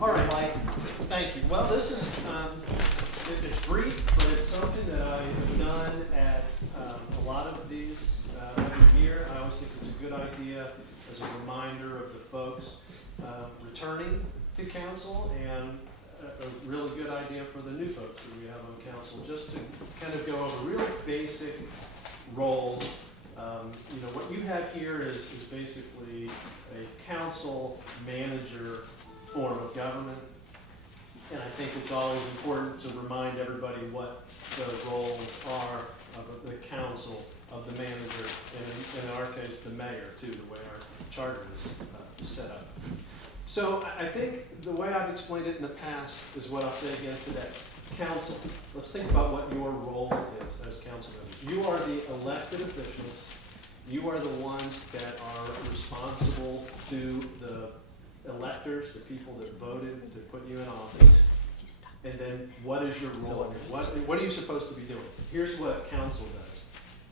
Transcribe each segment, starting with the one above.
All right, Mike. Thank you. Well, this is, it's brief, but it's something that I have done at a lot of these every year. I always think it's a good idea as a reminder of the folks returning to council, and a really good idea for the new folks that we have on council, just to kind of go over real basic roles. You know, what you have here is basically a council manager form of government, and I think it's always important to remind everybody what the roles are of the council, of the manager, and in our case, the mayor, too, the way our charter is set up. So I think the way I've explained it in the past is what I'll say again today. Council, let's think about what your role is as council members. You are the elected officials. You are the ones that are responsible to the electors, the people that voted to put you in office. And then what is your role? What are you supposed to be doing? Here's what council does.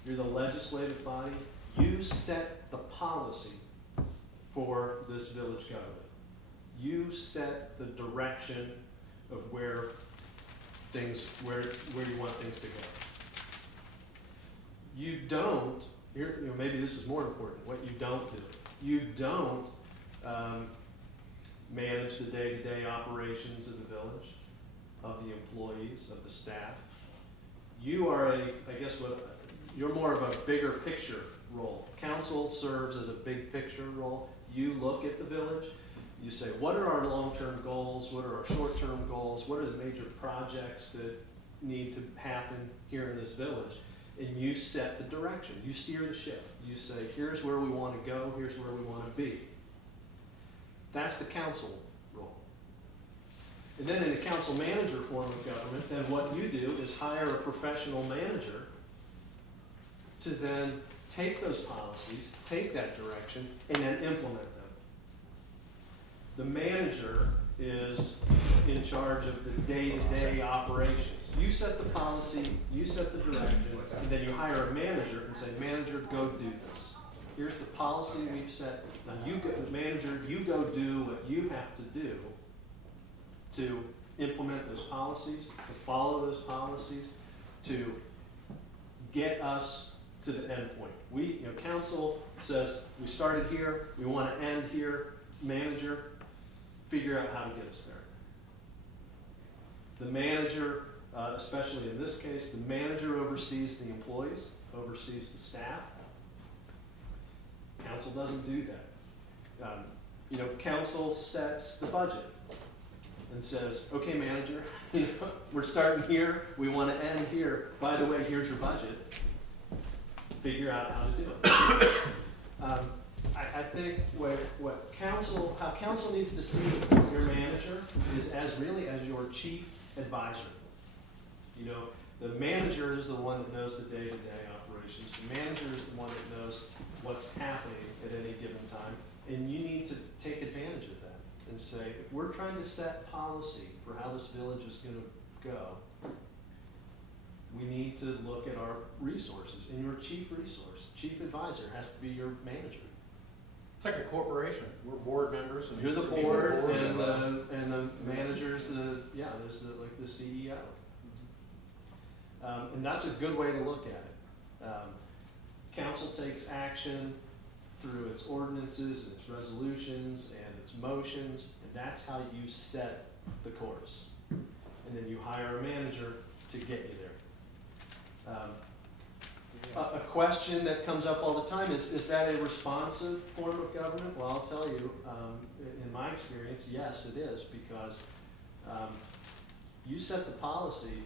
You're the legislative body. You set the policy for this village government. You set the direction of where things, where you want things to go. You don't, here, you know, maybe this is more important, what you don't do. You don't manage the day-to-day operations of the village, of the employees, of the staff. You are I guess you're more of a bigger picture role. Council serves as a big picture role. You look at the village, you say, what are our long-term goals? What are our short-term goals? What are the major projects that need to happen here in this village? And you set the direction. You steer the ship. You say, here's where we want to go, here's where we want to be. That's the council role. And then in a council manager form of government, then what you do is hire a professional manager to then take those policies, take that direction, and then implement them. The manager is in charge of the day-to-day operations. You set the policy, you set the direction, and then you hire a manager and say, manager, go do this. Here's the policy we've set. Now you go, manager, you go do what you have to do to implement those policies, to follow those policies, to get us to the end point. We, you know, council says, we started here, we want to end here. Manager, figure out how to get us there. The manager, especially in this case, the manager oversees the employees, oversees the staff. Council doesn't do that. You know, council sets the budget and says, okay, manager, you know, we're starting here, we want to end here. By the way, here's your budget. Figure out how to do it. I think how council needs to see your manager is as really as your chief advisor. You know, the manager is the one that knows the day-to-day operations. The manager is the one that knows what's happening at any given time, and you need to take advantage of that and say, if we're trying to set policy for how this village is going to go, we need to look at our resources, and your chief advisor has to be your manager. It's like a corporation. We're board members. And you're the board, and the manager's there's like the CEO. And that's a good way to look at it. Council takes action through its ordinances, and its resolutions, and its motions, and that's how you set the course. And then you hire a manager to get you there. A question that comes up all the time is that a responsive form of government? Well, I'll tell you, in my experience, yes, it is, because you set the policy,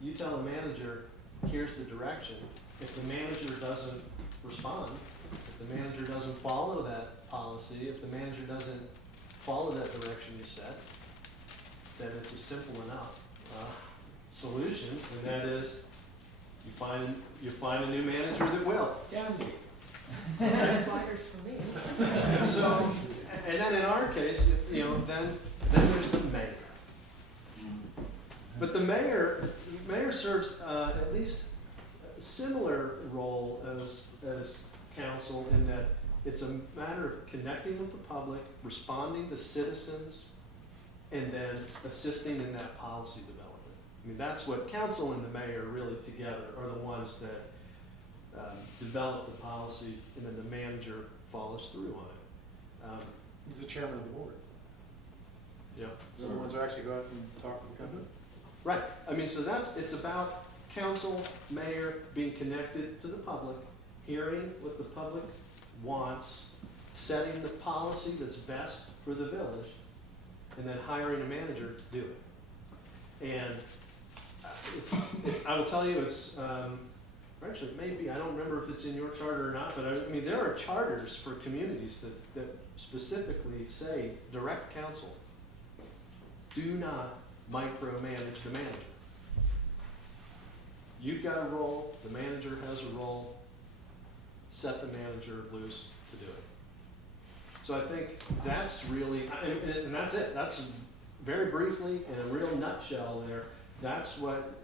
you tell the manager, here's the direction. If the manager doesn't respond, if the manager doesn't follow that policy, if the manager doesn't follow that direction you set, then it's a simple enough solution, and that is you find a new manager that will. No sliders for me. So, and then in our case, you know, then there's the mayor. But the mayor serves at least a similar role as council, in that it's a matter of connecting with the public, responding to citizens' and then assisting in that policy development. I mean, that's what council and the mayor really together are the ones that develop the policy, and then the manager follows through on it. He's the chairman of the board. Yeah. They're the ones who actually go out and talk to the company. Right. I mean, so it's about council, mayor being connected to the public, hearing what the public wants, setting the policy that's best for the village, and then hiring a manager to do it. And I will tell you, actually, maybe, I don't remember if it's in your charter or not, but I mean, there are charters for communities that specifically say, direct counsel, do not micromanage the manager. You've got a role, the manager has a role, set the manager loose to do it. So I think that's really, and that's it. That's very briefly, in a real nutshell there, that's what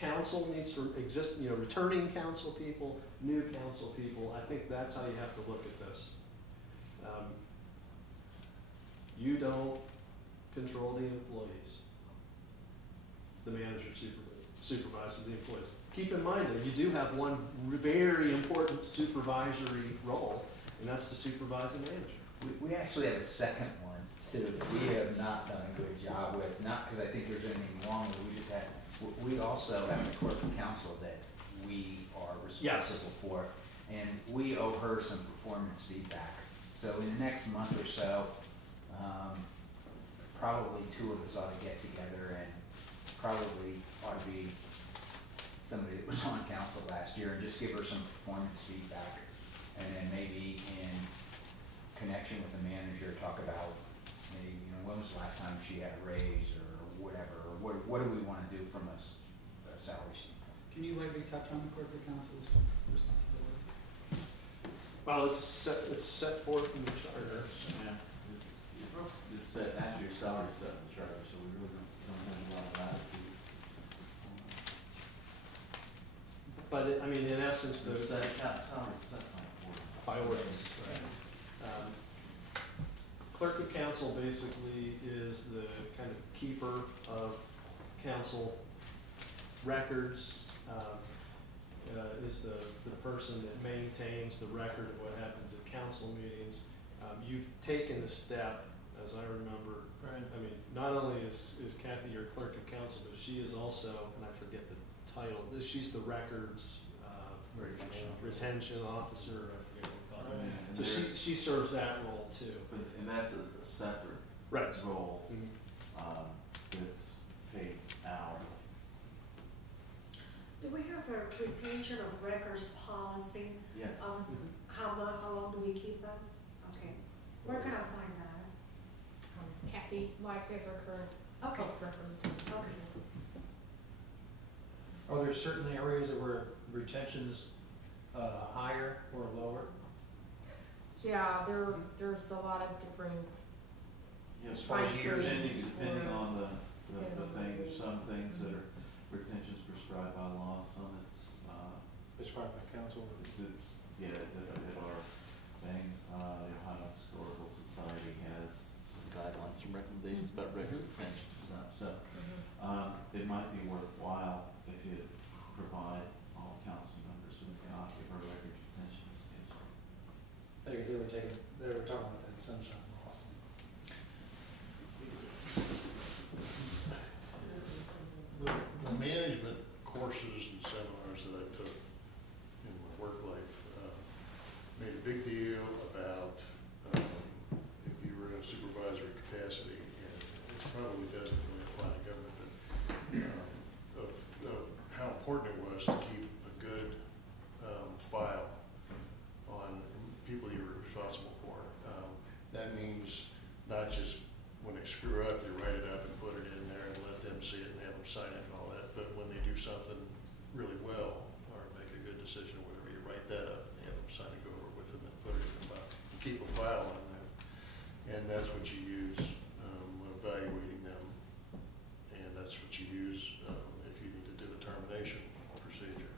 council needs to exist, returning council people, new council people. I think that's how you have to look at this. You don't control the employees. The manager supervises the employees. Keep in mind that you do have one very important supervisory role, and that's to supervise the manager. We actually have a second one too, that we have not done a good job with, not because I think there's anything wrong with it, we just have, we also have a clerk of council that we are responsible for, and we owe her some performance feedback. So in the next month or so, probably two of us ought to get together, and probably ought to be somebody that was on council last year, and just give her some performance feedback, and then maybe in connection with the manager, talk about maybe, when was the last time she had a raise or whatever, or what do we want to do from a salary standpoint? Can you maybe touch on the clerk of council's responsibility? Well, it's set forth in the charter. Yeah, it's set, actually your salary set in the charter, so we really don't have a lot of latitude. But I mean, in essence, There's there's that salary set by by ordinance. Clerk of council basically is the kind of keeper of council records, is the person that maintains the record of what happens at council meetings. You've taken a step, as I remember. Right. I mean, not only is Kathy your clerk of council, but she is also, and I forget the title, she's the records retention officer, I forget what we call it. And So she serves that role too. and that's a separate Right. role, Mhm. that's paid hourly. Do we have a retention of records policy? Yes. How long do we keep them? Okay, where can I find that? Kathy Weiss has our current Okay, health record. okay. Are there certain areas where retention's higher or lower? Yeah, there's a lot of different, Yes, As far as years, depending on the Yeah, thing, some years. things that are retention's prescribed by law, some it's, Prescribed by council? yeah, at our thing, the Ohio Historical Society has some guidelines, some recommendations about record retention and stuff, so, it might be worthwhile if you provide all council members with a copy of our record retention schedule. I think they were talking about that sunshine law. The management courses and seminars that I took in my work life made a big deal about if you were in a supervisory capacity, and it probably doesn't really apply to government, but of how important it was to keep a good file on people you were responsible for. That means not just when they screw up, you write it up and put it in there and let them see it and have them sign it and all that, but when they do something really well or make a good decision or whatever, you write that up and have them sign it, go over with them and put it in the box. Keep a file on them, and that's what you use when evaluating them, and that's what you use if you need to do a termination procedure.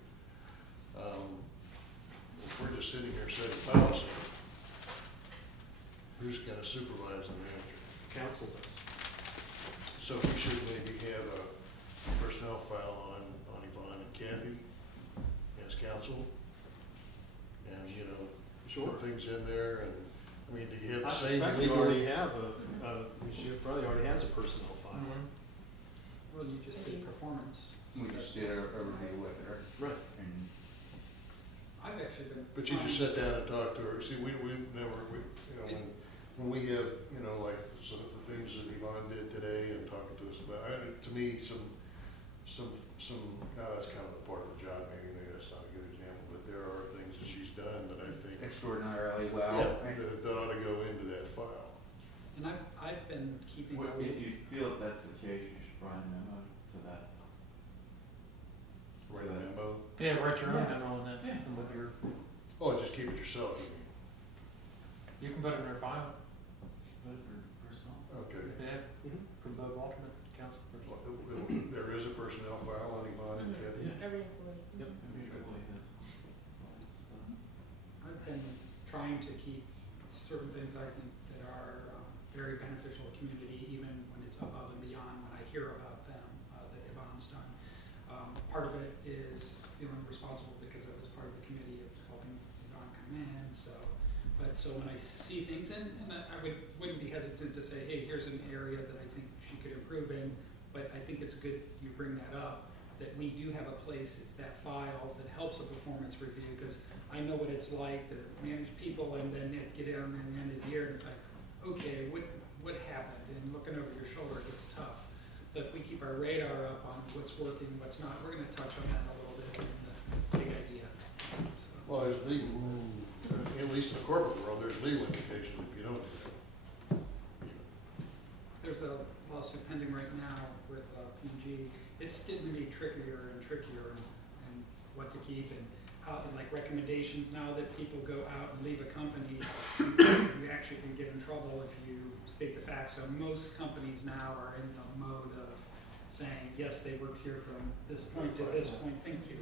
If we're just sitting here setting policy, who's gonna supervise the manager? council does. So we should maybe have a personnel file on Yvonne and Kathy as counsel, and, you know, put things in there, and, I mean, do you have I the same suspect you legal? already have she probably already has a personnel file. Well, you just did performance. We just did a review with her, Right. and I've actually been. But you just sit down and talk to her, see, we never, you know, when we have, you know, like, some of the things that Yvonne did today and talking to us about, to me, that's kind of a part of the job, maybe that's not a good example, but there are things that she's done that I think extraordinarily well. that ought to go into that file. And I've been keeping. Well, if you feel that's the case, you should write a memo to that. Write a memo. Yeah, write your own Yeah. memo on that, and with your, Oh, just keep it yourself, you mean? you can put it in their file, Put it for personal. Okay. yeah, Mhm. for both alternate council person. Well, there is a personnel file on Yvonne and Kathy? Yeah. Every employee. Yep. Maybe you really is. It's, I've been trying to keep certain things I think that are very beneficial to community, even when it's above and beyond when I hear about them, that Yvonne's done. Part of it is feeling responsible because I was part of the committee of helping Yvonne come in, so when I see things, and I wouldn't be hesitant to say, hey, here's an area that I think she could improve in, but I think it's good you bring that up, that we do have a place, it's that file that helps a performance review, because I know what it's like to manage people and then get down at the end of the year and it's like, okay, what happened? And looking over your shoulder gets tough. But if we keep our radar up on what's working, what's not, we're gonna touch on that a little bit in the big idea. So, Well, there's legal, at least in the corporate world, there's legal implications if you don't do that. there's a lawsuit pending right now with P&G. It's getting to be trickier and trickier and what to keep and how, and like recommendations now that people go out and leave a company, you actually can get in trouble if you state the facts. So most companies now are in the mode of saying, yes, they worked here from this point to this point, thank you.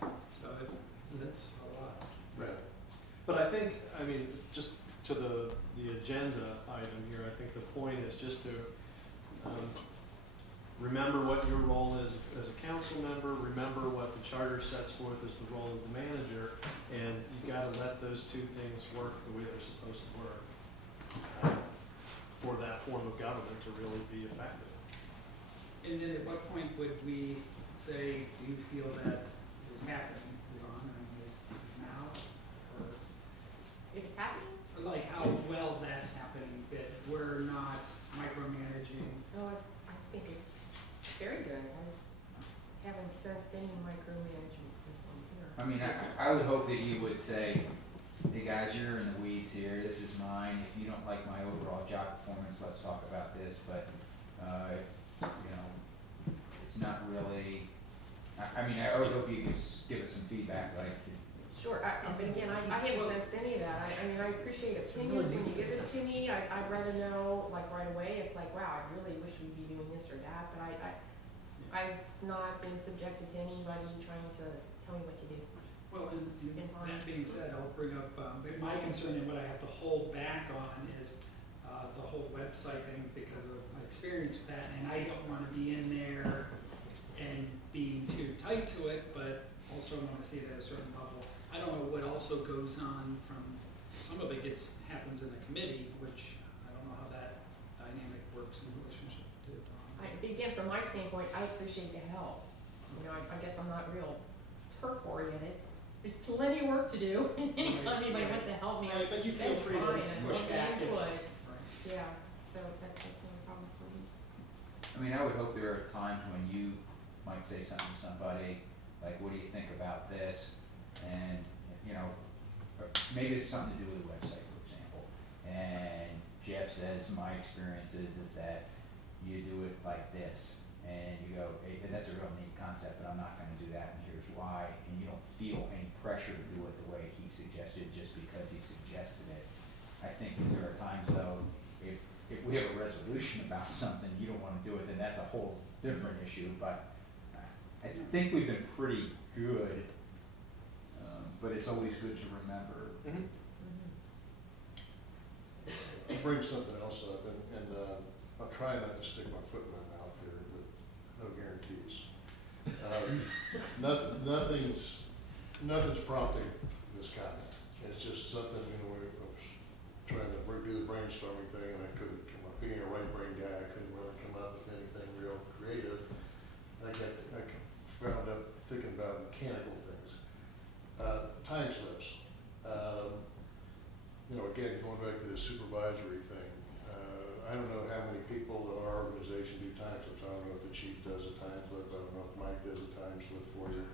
So that's a lot. Right. But I think, I mean, just to the agenda item here, I think the point is just to remember what your role is as a council member, remember what the charter sets forth as the role of the manager, and you gotta let those two things work the way they're supposed to work for that form of government to really be effective. And then at what point would we say, do you feel that is happening, Yvonne? I mean, is now? Or If it's happening, like how well that's happening, that we're not micromanaging? no, I think it's very good. I haven't sensed any micromanagement since I'm here. I mean, I would hope that you would say, hey guys, you're in the weeds here, this is mine, if you don't like my overall job performance, let's talk about this, but, you know, it's not really, I mean, I would hope you could give us some feedback, like, Sure, but again, I haven't sensed any of that. I mean, I appreciate opinions when you give it to me. I'd rather know, like, right away, if like, wow, I really wish we'd be doing this or that, but I've not been subjected to anybody trying to tell me what to do. Well, and that being said, I'll bring up, my concern and what I have to hold back on is the whole website thing because of my experience with that, and I don't want to be in there and being too tight to it, but also want to see it at a certain level. I don't know what also goes on from, some of it happens in the committee, which I don't know how that dynamic works in relationship to. Again, from my standpoint, I appreciate the help. You know, I guess I'm not real turf oriented. There's plenty of work to do. Anytime anybody wants to help me, Right, but you feel that's free to fine. I push love the back if- inputs. Right. Yeah, so that's not a problem for me. I mean, I would hope there are times when you might say something to somebody, like, what do you think about this? And, you know, maybe it's something to do with the website, for example. And Jeff says, my experience is that you do it like this. And you go, hey, that's a real neat concept, but I'm not gonna do that, and here's why. And you don't feel any pressure to do it the way he suggested just because he suggested it. I think that there are times though, if we have a resolution about something, you don't wanna do it, then that's a whole different issue, but I think we've been pretty good, but it's always good to remember. Mm-hmm. Mm-hmm. bring something else up, and I'll try not to stick my foot in my mouth here, but no guarantees. Nothing's prompting this comment. It's just something, I was trying to do the brainstorming thing, and I couldn't come up, being a right brain guy, I couldn't really come up with anything real creative. I found up thinking about mechanical things. Time slips. Again, going back to the supervisory thing, I don't know how many people in our organization do time slips. I don't know if the chief does a time slip. I don't know if Mike does a time slip for you.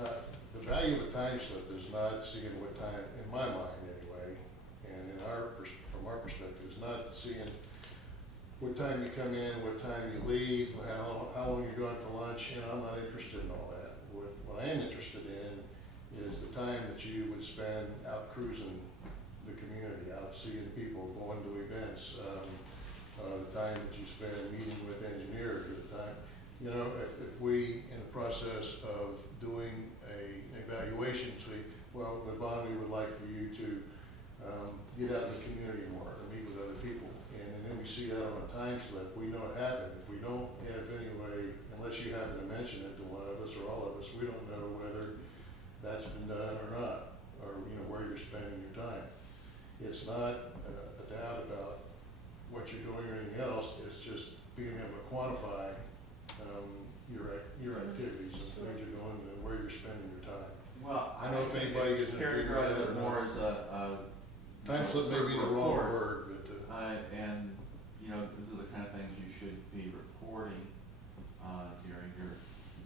The value of a time slip is not seeing what time, in my mind anyway, and from our perspective, is not seeing what time you come in, what time you leave, how long you're gone for lunch. I'm not interested in all that. What I am interested in is the time that you would spend out cruising the community, out seeing people, going to events, the time that you spend meeting with engineers, the time, if we, in the process of doing an evaluation, say, well, Bond, we would like for you to get out in the community more, and meet with other people, and then we see that on a time slip, we know it happened. If we don't have any way, unless you happen to mention it to one of us or all of us, we don't know whether that's been done or not, or where you're spending your time. It's not a doubt about what you're doing or anything else. It's just being able to quantify your activities and things you're doing and where you're spending your time. Well, I don't know if anybody is in agreement with characterize that it or more not. as a Time slip may be the wrong word, but and these are the kind of things you should be reporting during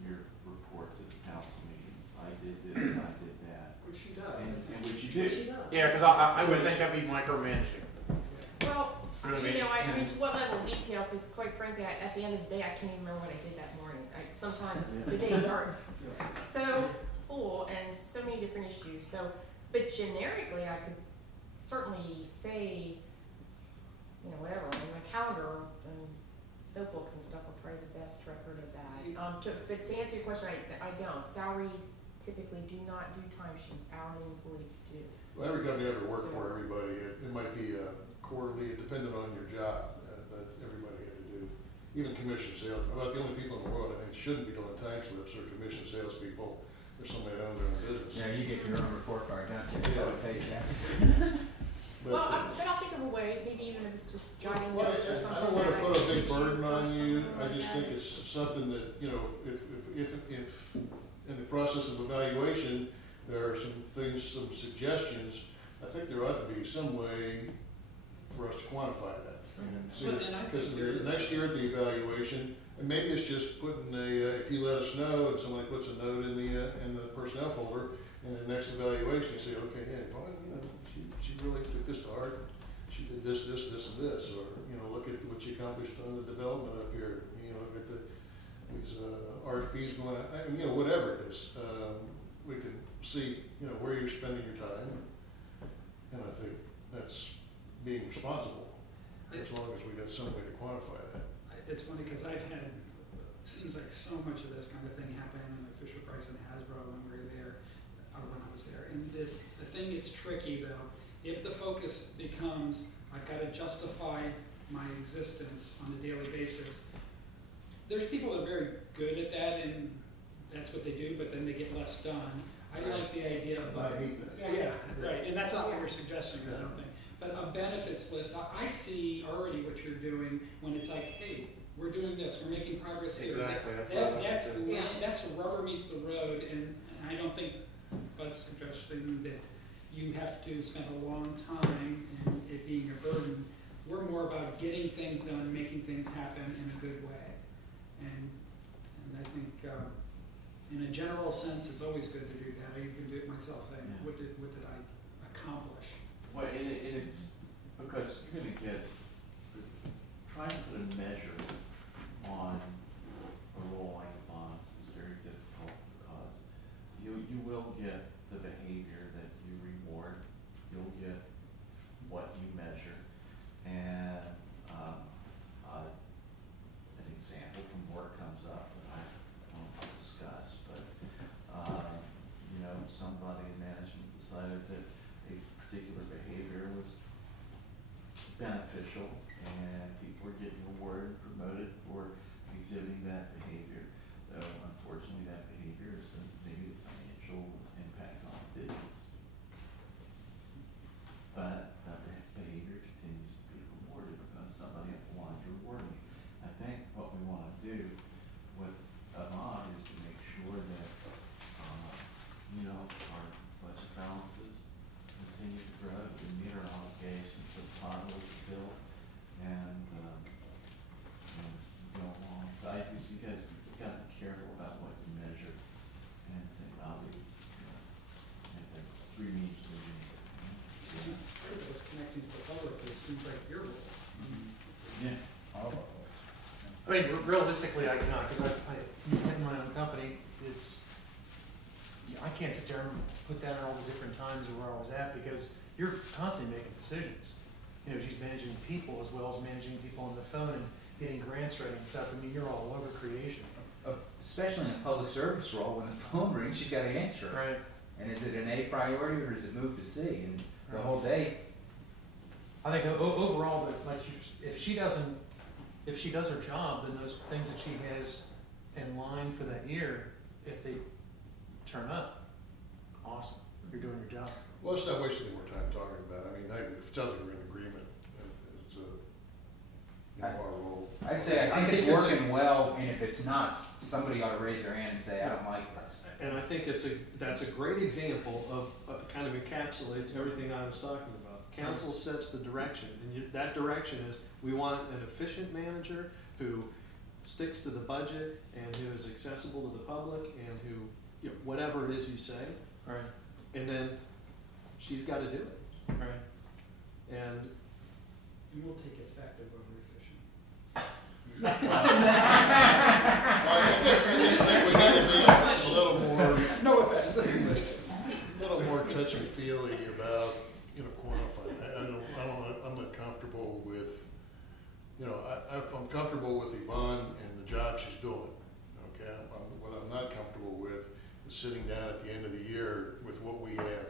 your reports at the council meetings. I did this, I did that, Which she does. and which you do. Yeah, because I would think that'd be micromanaging. Well, You know what I mean? I mean, to what level of detail, because quite frankly, at the end of the day, I can't even remember what I did that morning. Sometimes the days are so full and so many different issues, but generically, I could certainly say, whatever, I mean, my calendar and notebooks and stuff are probably the best record of that. But to answer your question, I don't. Salaried typically do not do timesheets, hourly employees do. well, every company I ever worked for, everybody, it might be quarterly, it depended on your job, that everybody had to do. Even commission sales, about the only people in the world I think shouldn't be doing time slips are commission salespeople. There's somebody that owns their own business. Yeah, you get your own report card, don't you? Yeah. So it pays that. But, But I'll think of a way, maybe even if it's just jotting well, notes or something. I don't want to that put a can big give burden or on you. something I like just that. think it's something that, if in the process of evaluation, there are some things, some suggestions, I think there ought to be some way for us to quantify that. And see, Well, and I think because there is. next year at the evaluation, and maybe it's just putting if you let us know and somebody puts a note in the personnel folder, and the next evaluation, you say, okay, yeah, well, she really took this to heart. She did this, and this, or, look at what she accomplished on the development up here, look at these RFPs going on, whatever it is. We can see, where you're spending your time, and I think that's being responsible, as long as we got some way to quantify that. It's funny because I've had, seems like so much of this kind of thing happening in Fisher Price and Hasbro when we were there, or when I was there. And the thing that's tricky though, if the focus becomes, I've got to justify my existence on a daily basis, there's people that are very good at that and that's what they do, but then they get less done. I like the idea of, I hate that. yeah, right, and that's not what we're suggesting, I don't think. But a benefits list, I see already what you're doing when it's like, hey, we're doing this, we're making progress here. Exactly, that's what I like That's, to do. that's rubber meets the road, and I don't think Bud's suggesting that you have to spend a long time and it being a burden. We're more about getting things done and making things happen in a good way. And I think, in a general sense, it's always good to do that. I even do it myself, saying, Yeah. what did I accomplish? Well, it's because you're gonna get, trying to put a measure on a role like bonds is very difficult because you will get the behavior that you reward, you'll get what you measure, and an example from work comes up that I won't discuss, but somebody in management decided that a particular behavior was beneficial, and people are getting awarded and promoted for exhibiting that behavior. Though unfortunately, that behavior is a negative financial impact on business. But that behavior continues to be rewarded because somebody up the line is rewarding you. I think what we want to do with MOV is to make sure that, you know, our budget balances continue to grow, we meet our obligations, so the potholes are filled, and go along. So I just, you guys, you've got to be careful about what you measure and say, oh, we, you know, and then 3 means moving. Part of this connecting to the public, this seems like your role. Yeah. All of us. I mean, realistically, I cannot, because I in my own company, it's, I can't sit there and put down all the different times of where I was at, because you're constantly making decisions. You know, she's managing people as well as managing people on the phone and getting grants ready and stuff. I mean, you're all over creation. Especially in a public service role, when the phone rings, she's gotta answer it. Right. And is it an A priority or is it moved to C? And the whole day, I think overall, that like if she does her job, then those things that she has in line for that year, if they turn up, awesome, you're doing your job. Well, let's not waste any more time talking about it. I mean, if it sounds like we're in agreement, it's our role. I'd say I think it's working well, and if it's not, somebody ought to raise their hand and say, I don't like this. And I think that's a great example of kind of encapsulates everything I was talking about. Council sets the direction, and that direction is, we want an efficient manager who sticks to the budget and who is accessible to the public and who, you know, whatever it is you say. Right. And then she's got to do it. Right. And You will take effective over efficient. I just think we need to be a little more, No offense. a little more touchy-feely about, you know, quantifying. I'm not comfortable with, you know, I'm comfortable with Yvonne and the job she's doing, okay? What I'm not comfortable with is sitting down at the end of the year with what we have,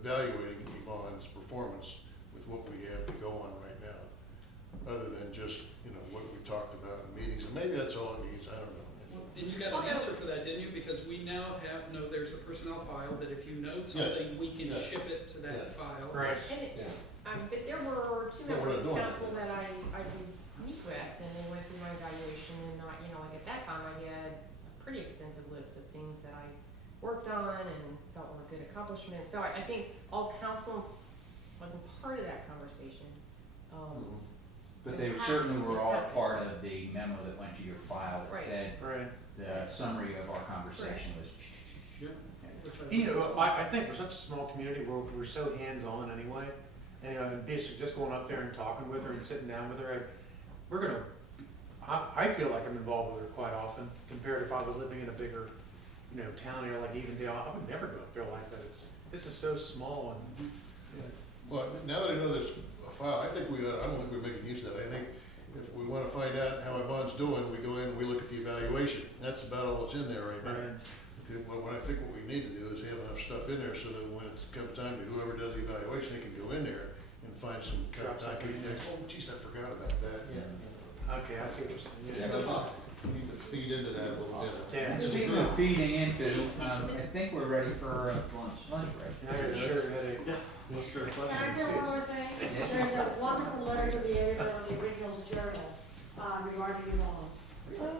evaluating Yvonne's performance with what we have to go on right now, other than just, you know, what we talked about in meetings. And maybe that's all it needs, I don't know. And you got an answer for that, didn't you? Because we now there's a personnel file that if you note something, we can Yeah. ship it to that file. Right. And it, Yeah. but there were 2 Yeah, we're members of not doing council it. that I did meet with, and they went through my evaluation, and not, you know, like at that time, I had a pretty extensive list of things that I worked on and felt were good accomplishments. So I think all council wasn't part of that conversation. But they certainly were all part of the memo that went to your file that Right. said, Right. the summary of our conversation was. Yeah. You know, I think we're such a small community where we're so hands-on anyway, and basically just going up there and talking with her and sitting down with her, I feel like I'm involved with her quite often, compared to if I was living in a bigger, you know, town here like Evendale. I would never go up there like that. This is so small and. Well, now that I know there's a file, I think I don't think we're making use of that. I think if we want to find out how Yvonne's doing, we go in and we look at the evaluation. That's about all that's in there right now. Okay, well, what I think what we need to do is have enough stuff in there so that when it comes time to whoever does the evaluation, they can go in there and find some kind of Drop something in there. oh, geez, I forgot about that. Okay, I see what you're saying. Yeah, we need to feed into that a little bit. Yeah. Speaking of feeding into, I think we're ready for lunch break. I got a sure headache. yeah, let's go to Can I questions. say one more thing? There's a wonderful letter to the editor of the Greenhills Journal regarding your loans.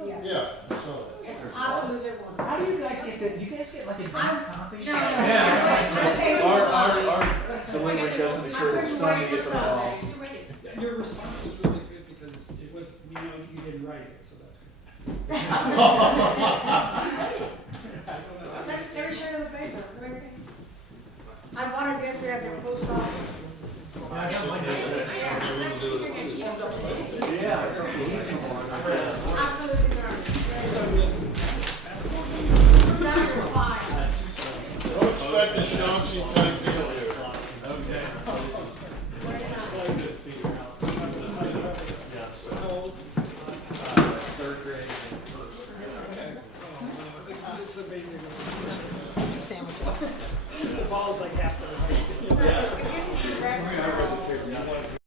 Yes. Yeah, I saw that. It's absolutely wonderful. How do you guys get that? Do you guys get like advance copies? No, no, Yeah. Our delivery doesn't I occur couldn't Sunday wait for at all. Sunday. Yeah, your response was really good because it was, we know you didn't write it, so that's good. Let's never share the paper. I bought it yesterday at the post office. Yeah. Absolutely right. Basketball game? Chapter 5. Don't expect a Chauncey